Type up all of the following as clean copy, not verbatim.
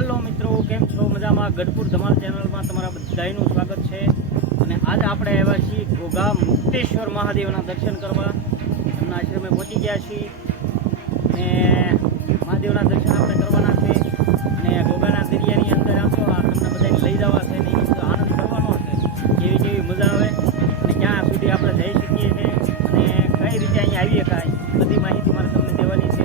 હાલો મિત્રો, કેમ છો? મજામાં? ગઢપુર ધમાલ ચેનલમાં તમારા બધાનું સ્વાગત છે. અને આજે આપણે આવ્યા છીએ ઘોઘા મુક્તેશ્વર મહાદેવના દર્શન કરવા. એમના આશ્રમે પહોંચી ગયા છીએ અને મહાદેવના દર્શન આપણે કરવાના છે. અને ઘોઘાના દરિયાની અંદર આમ તો તમને બધાને લઈ જવા છે ને એ આનંદ કરવાનો છે. કેવી કેવી મજા આવે અને ક્યાં સુધી આપણે જઈ શકીએ છીએ અને કઈ રીતે અહીંયા આવીએ કાંઈ બધી માહિતી મારે તમને દેવાની છે.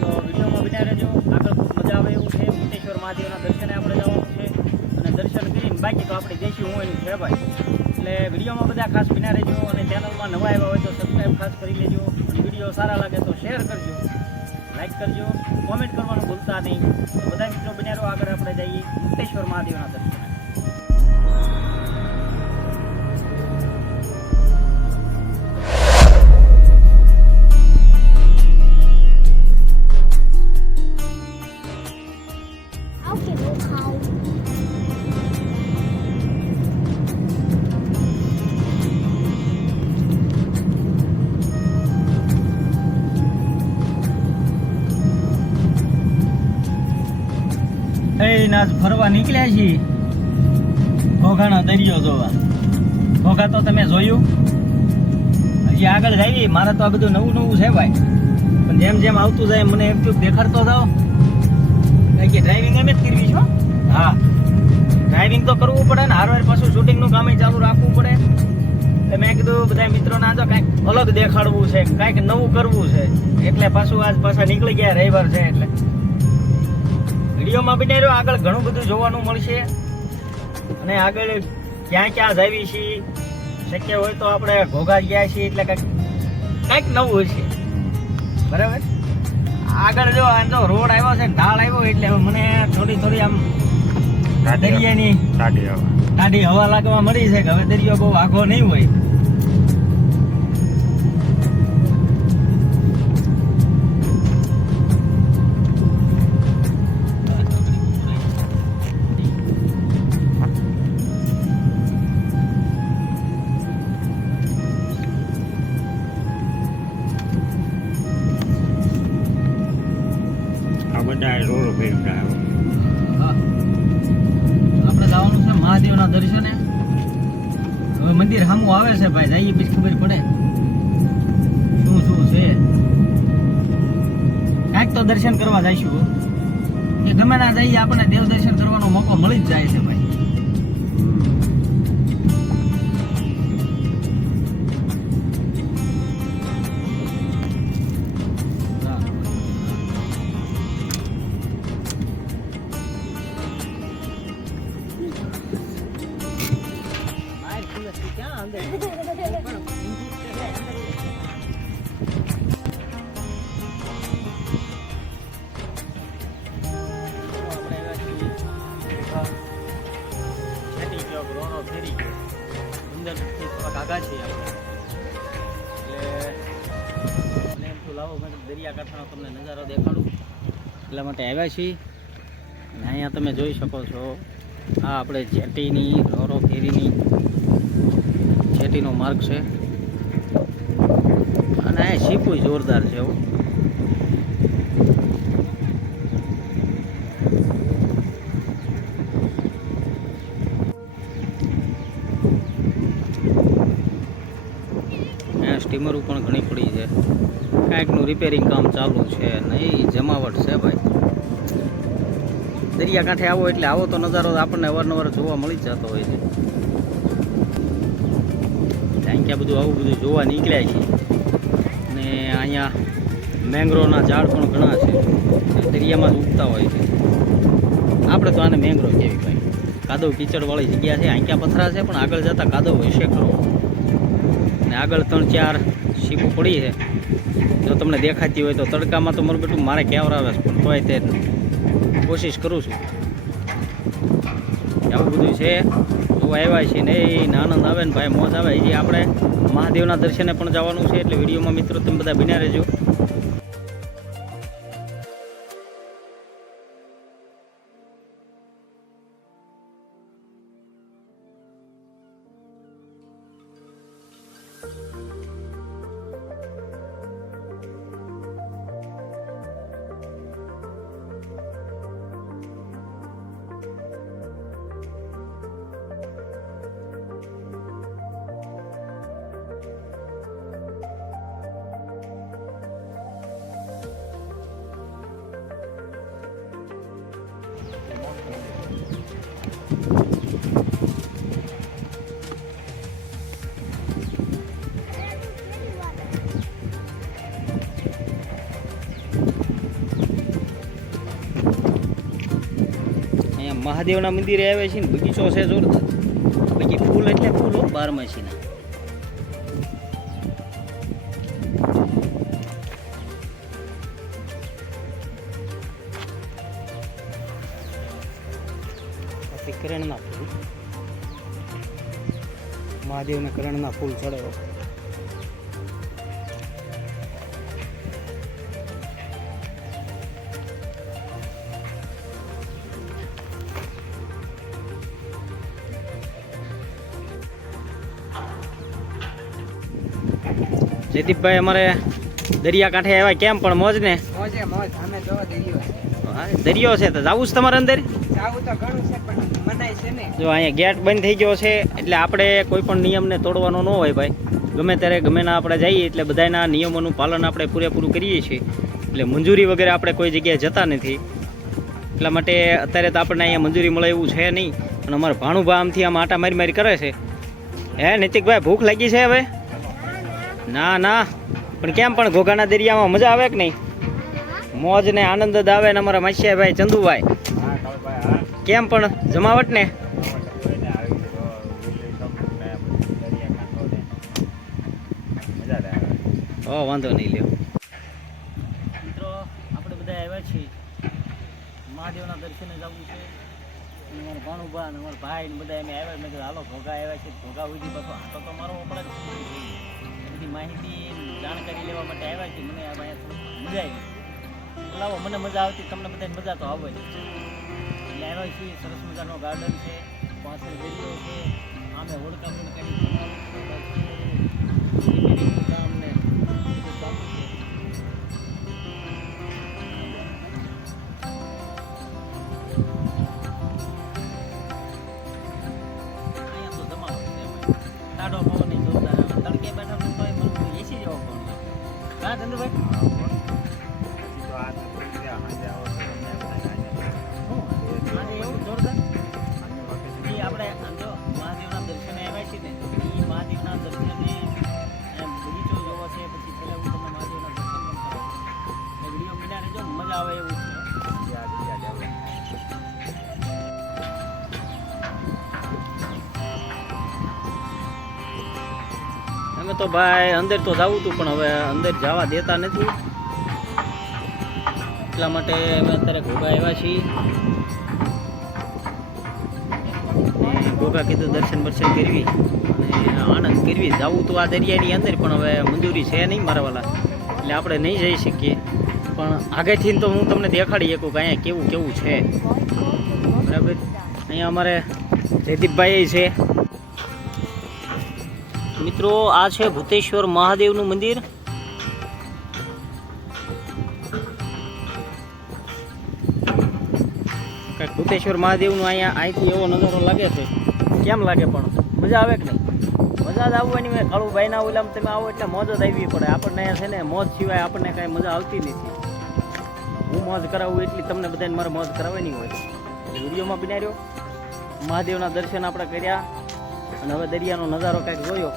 તો વિડીયોમાં બન્યા રહેજો. આગળ ખૂબ મજા આવે એવું છે. મુક્તેશ્વર મહાદેવના દર્શને આપણે જવાનું છે અને દર્શન કરીને બાકી તો આપણે દેશી હું એનું છે ભાઈ. એટલે વિડીયોમાં બધા ખાસ બન્યા રહેજો અને ચેનલમાં નવા આવ્યા હોય તો સબસ્ક્રાઈબ ખાસ કરી લેજો. અને વિડીયો સારા લાગે તો શેર કરજો, લાઈક કરજો, કોમેન્ટ કરવાનું ભૂલતા નહીં. તો બધા મિત્રો બન્યા રહો. આગળ આપણે જઈએ મુક્તેશ્વર મહાદેવના દર્શને. આજ ફરવા નીકળ્યા છીએ ઘોઘાનો દરિયો જોવા. ઘોઘા તો તમે જોયું, હજી આગળ જઈએ. મારે તો આ બધું નવું નવું છે ભાઈ, પણ જેમ જેમ આવતું જાય મને એમ તો દેખાડતો જાઓ કે ડ્રાઇવિંગ એમ જ કરવી છો. હા, ડ્રાઇવિંગ તો કરવું પડે ને, હારવાર પાછું શૂટિંગનું કામ ચાલુ રાખવું પડે. એટલે મેં કીધું બધા મિત્રોને આ તો કાંઈક અલગ દેખાડવું છે, કાંઈક નવું કરવું છે, એટલે પાછું આજ પાછા નીકળી ગયા. રવિવાર છે એટલે વિડીયોમાં બની રહ્યો. આગળ ઘણું બધું જોવાનું મળશે અને આગળ ક્યાં ક્યાં જાવી છીએ, શક્ય હોય તો આપણે ઘોઘા ગયા છીએ એટલે કંઈક નવું હશે. બરાબર. આગળ જો રોડ આવ્યો છે, ઢાળ આવ્યો એટલે મને થોડી આમ દરિયાની ટાઢી હવા લાગવા મળી છે કે હવે દરિયો બહુ આઘો નહીં હોય. આપણે જવાનું છે મહાદેવના દર્શને. હવે મંદિર સામું આવે છે ભાઈ, જઈએ પછી ખબર પડે શું છે. કાંઈક તો દર્શન કરવા જઈશું કે ગમે ના જઈએ, આપણને દેવ દર્શન કરવાનો મોકો મળી જ જાય છે ભાઈ. દરિયાકાંઠાનો તમને નજારો દેખાડું એટલા માટે આવ્યા છીએ. અને અહીંયા તમે જોઈ શકો છો, આ આપણે જેટીની રોરો ફેરીની જેટીનો માર્ગ છે અને આ શીપુય જોરદાર છે. સ્ટીમરો પણ ઘણી પડી છે, કાંઈકનું રિપેરિંગ કામ ચાલુ છે. નહીં જમાવટ છે ભાઈ. દરિયાકાંઠે આવો એટલે આવો તો નજારો આપણને અવારનવાર જોવા મળી જ જતો હોય છે. ત્યાં બધું આવું બધું જોવા નીકળ્યા છીએ. અને અહીંયા મેંગ્રોવના ઝાડ પણ ઘણા છે, દરિયામાં જ ઉગતા હોય છે. આપણે તો આને મેંગ્રો કહેવી ભાઈ. કાદવ કીચડવાળી જગ્યા છે, આંક્યા પથરા છે, પણ આગળ જતાં કાદવ હશે ખરો. અને આગળ 3-4 શીપો પડી છે. જો તમને દેખાતી હોય તો તડકામાં તો મારું બેટું મારે કેવર આવે છે, પણ તોય તે કોશિશ કરું છું. આવું બધું છે, જોવા આવ્યા છીએ ને એને આનંદ આવે ને ભાઈ, મોજ આવે. એ આપણે મહાદેવના દર્શને પણ જવાનું છે એટલે વિડીયોમાં મિત્રો તમે બધા બન્યા રહેજો. મહાદેવના મંદિરે આવ્યા છીએ ને બગીચો છે જોરદાર. બાકી ફૂલ એટલે ફૂલ હો, 12માસીના. કરણના ફૂલ, મહાદેવને કરણના ફૂલ ચડાવ્યો. જયદીપભાઈ અમારે દરિયા કાંઠે આવ્યા, કેમ પણ મોજ ને? મોજે મોજ. અમે જો દરિયો દરિયો છે તો જાવું જ તમારે અંદર? જાવું તો ઘણું છે પણ મનાય છે ને. જો અહીંયા ગેટ બંધ થઈ ગયો છે એટલે આપણે કોઈ પણ નિયમને તોડવાનો ન હોય ભાઈ. ગમે ત્યારે ગમે ના આપણે જઈએ એટલે બધાના નિયમોનું પાલન આપણે પૂરેપૂરું કરીએ છીએ. એટલે મંજૂરી વગેરે આપણે કોઈ જગ્યાએ જતા નથી. એટલા માટે અત્યારે તો આપણને અહીંયા મંજૂરી મળે એવું છે નહીં. પણ અમારા ભાણુભા આમથી આમ આટા મારી મારી કરે છે. હે નૈતિકભાઈ, ભૂખ લાગી છે હવે? ના ના, પણ કેમ પણ ઘોઘાના દરિયામાં મજા આવે કે નહીં? મોજ ને આનંદ જ આવે. ને અમારા માસિયાભાઈ ચંદુભાઈ કેમ પણ જમાવટ ને? ઓ વાંધો નહીં લ્યો. મિત્રો આપણે બધા આવ્યા છીએ મહાદેવના દર્શને જવું છે. અમારા ભાણુભા ને અમારા ભાઈ ને બધા એમ આવ્યા. મેં કીધું હાલો ઘોઘા આવ્યા છે, ઘોઘા ઉજી પાછો હાથો તો મારો આપણે બધી માહિતી જાણકારી લેવા માટે આવ્યા છીએ. મને અહીંયા મજા આવી. લાવો, મને મજા આવતી, તમને બધાને મજા તો આવે. એટલે આવ્યા છીએ. સરસ મજાનો ગાર્ડન છે, પાછળ દરિયો છે, આમે હોડકા પણ કાઢી કામ ને બધું ચાલુ છે. અહીંયા તો જમાવટ છે. ટાઢો પવન જોરદાર આવે. તડકે બેઠા તોય મને એસી જેવો પવન આવે. હા ચંદુભાઈ, એવું જોરદાર. આપણે જો મહાદેવના દર્શને આવ્યા છીએ ને, એ મહાદેવના દર્શને બગીચો જોવો છે, પછી છેલ્લે હું તમને મહાદેવના દર્શન પણ કરાવું. વિડીયો બના રહેજો, મજા આવે એવું છે. અમે તો ભાઈ અંદર તો જવું હતું પણ હવે અંદર જવા દેતા નથી. એટલા માટે અમે અત્યારે ઘોઘા આવ્યા છીએ. ઘોઘા કીધું દર્શન બર્શન કરવી અને આનંદ કરવી. જવું તો આ દરિયાની અંદર પણ હવે મંજૂરી છે નહીં મારા વાલા, એટલે આપણે નહીં જઈ શકીએ. પણ આગળથી તો હું તમને દેખાડી શકું કે અહીંયા કેવું કેવું છે. બરાબર. અહીંયા અમારે જયદીપભાઈ છે. મિત્રો આ છે ભૂતેશ્વર મહાદેવનું મંદિર. કંઈક ભૂતેશ્વર મહાદેવનું અહીંયા અહીંથી એવો નજારો લાગે છે. કેમ લાગે પણ? મજા આવે કે નહીં? મજા જ આવવાની. મેં કાળુભાઈના ઓલામાં તમે આવો એટલે મોજ જ આવવી પડે. આપણને છે ને મોજ સિવાય આપણને કાંઈ મજા આવતી નથી. હું મોજ કરાવું એટલી તમને બધાને મારે મોજ કરાવવાની હોય. એટલે વિડીયોમાં બિના રહ્યો. મહાદેવના દર્શન આપણે કર્યા અને હવે દરિયાનો નજારો કાંઈક જોયો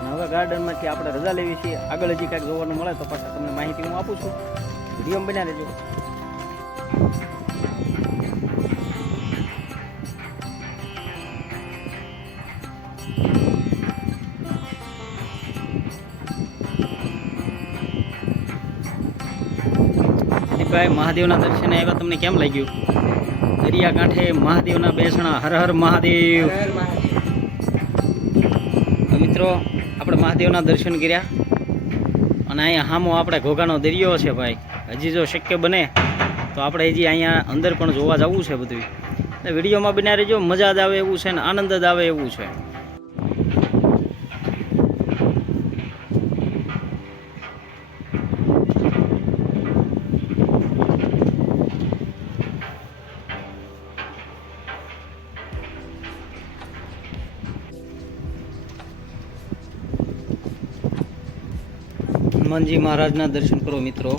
અને હવે ગાર્ડનમાંથી આપણે રજા લેવી છીએ. આગળ હજી કાંઈક જોવાનું મળે તો પાછા તમને માહિતી હું આપું છું. વિડીયોમાં બિના રહેજો. ભાઈ મહાદેવના દર્શને આવ્યા, તમને કેમ લાગ્યું? દરિયા કાંઠે મહાદેવના બેસણા. હર હર મહાદેવ. મિત્રો આપણે મહાદેવના દર્શન કર્યા અને અહીંયા સામો આપણે ઘોઘાનો દરિયો છે ભાઈ. હજી જો શક્ય બને તો આપણે હજી અહીંયા અંદર પણ જોવા જવું છે બધું. એટલે વિડીયોમાં બના રહેજો, મજા જ આવે એવું છે ને આનંદ જ આવે એવું છે. હનુમાનજી મહારાજના દર્શન કરો મિત્રો.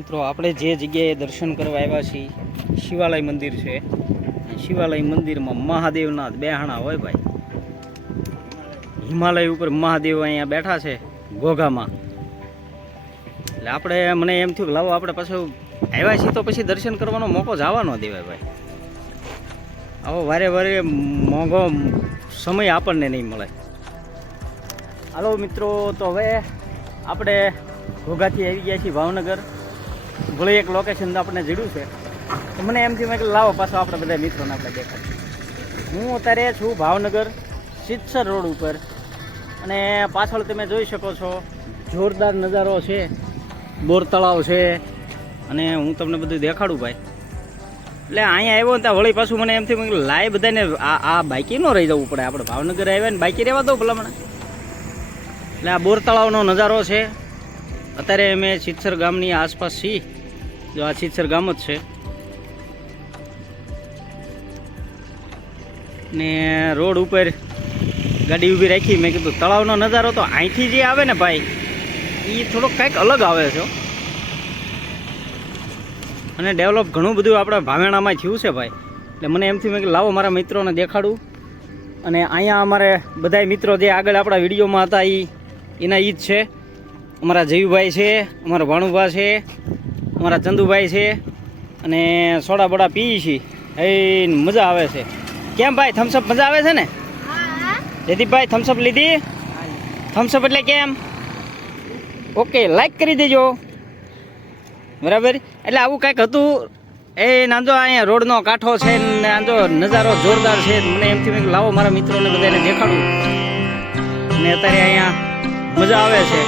મિત્રો આપણે જે જગ્યાએ દર્શન કરવા આવ્યા છીએ શિવાલય મંદિર છે. શિવાલય મંદિરમાં મહાદેવના બેહાણા હોય ભાઈ. હિમાલય ઉપર મહાદેવ અહીંયા બેઠા છે ઘોઘામાં. એટલે આપણે મને એમ થયું કે લાવો આપણે પાછું આવ્યા છીએ તો પછી દર્શન કરવાનો મોકો જવા ન દેવાય ભાઈ. આવો વારે વારે મોંઘો સમય આપણને નહીં મળે. હાલો મિત્રો, તો હવે આપણે ઘોઘાથી આવી ગયા છીએ ભાવનગર. ભલે એક લોકેશન આપણને જડ્યું છે તો મને એમ થયું કે લાવો પાછો આપણે બધા મિત્રોને આપણે દેખાડીએ. હું અત્યારે છું ભાવનગર સિત્સર રોડ ઉપર અને પાછળ તમે જોઈ શકો છો જોરદાર નજારો છે. બોર તળાવ છે અને હું તમને બધું દેખાડું ભાઈ. એટલે અહીંયા આવ્યો ને ત્યાં વળી પાછું મને એમ થયું કે લાય બધાને આ બાઇકી ન રહી જવું પડે. આપણે ભાવનગર આવ્યા ને બાઇકી રહેવા દો ભલામણ. એટલે આ બોર તળાવનો નજારો છે. અત્યારે અમે સિત્સર ગામની આસપાસ છીએ. જો આ સિત્સર ગામ જ છે ને રોડ ઉપર ગાડી ઊભી રાખી. મેં કીધું તળાવનો નજારો તો અહીંથી જે આવે ને ભાઈ એ થોડોક કંઈક અલગ આવે છે. અને ડેવલપ ઘણું બધું આપણે ભાવેણામાં થયું છે ભાઈ. એટલે મને એમ થયું મેં કે લાવો મારા મિત્રોને દેખાડું. અને અહીંયા અમારે બધા મિત્રો જે આગળ આપણા વિડીયોમાં હતા એના ઈ જ છે. અમારા જયુભાઈ છે, અમારા ભાણુભા છે, અમારા ચંદુભાઈ છે અને સોડા બોડા પીએ છીએ. એ મજા આવે છે. કેમ ભાઈ થમ્સઅપ મજા આવે છે ને? જયદીપભાઈ થમ્સઅપ લીધી? થમ્સઅપ એટલે કેમ? ઓકે, લાઈક કરી દેજો. બરાબર. એટલે આવું કાંઈક હતું. એ નાંજો અહીંયા રોડનો કાંઠો છે ને આંજો નજારો જોરદાર છે. મને એમથી મેં લાવો મારા મિત્રોને બધાને દેખાડું. ને અત્યારે અહીંયા મજા આવે છે.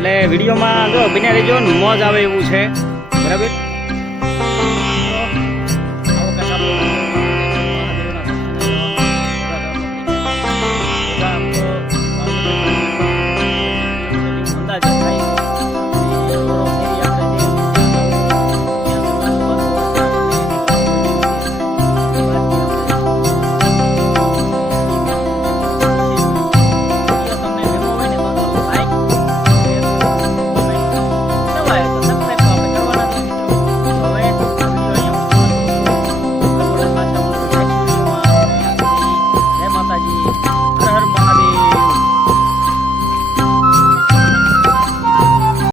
એટલે વિડીયોમાં જો બન્યા રહેજો ને મોજ આવે એવું છે. બરાબર.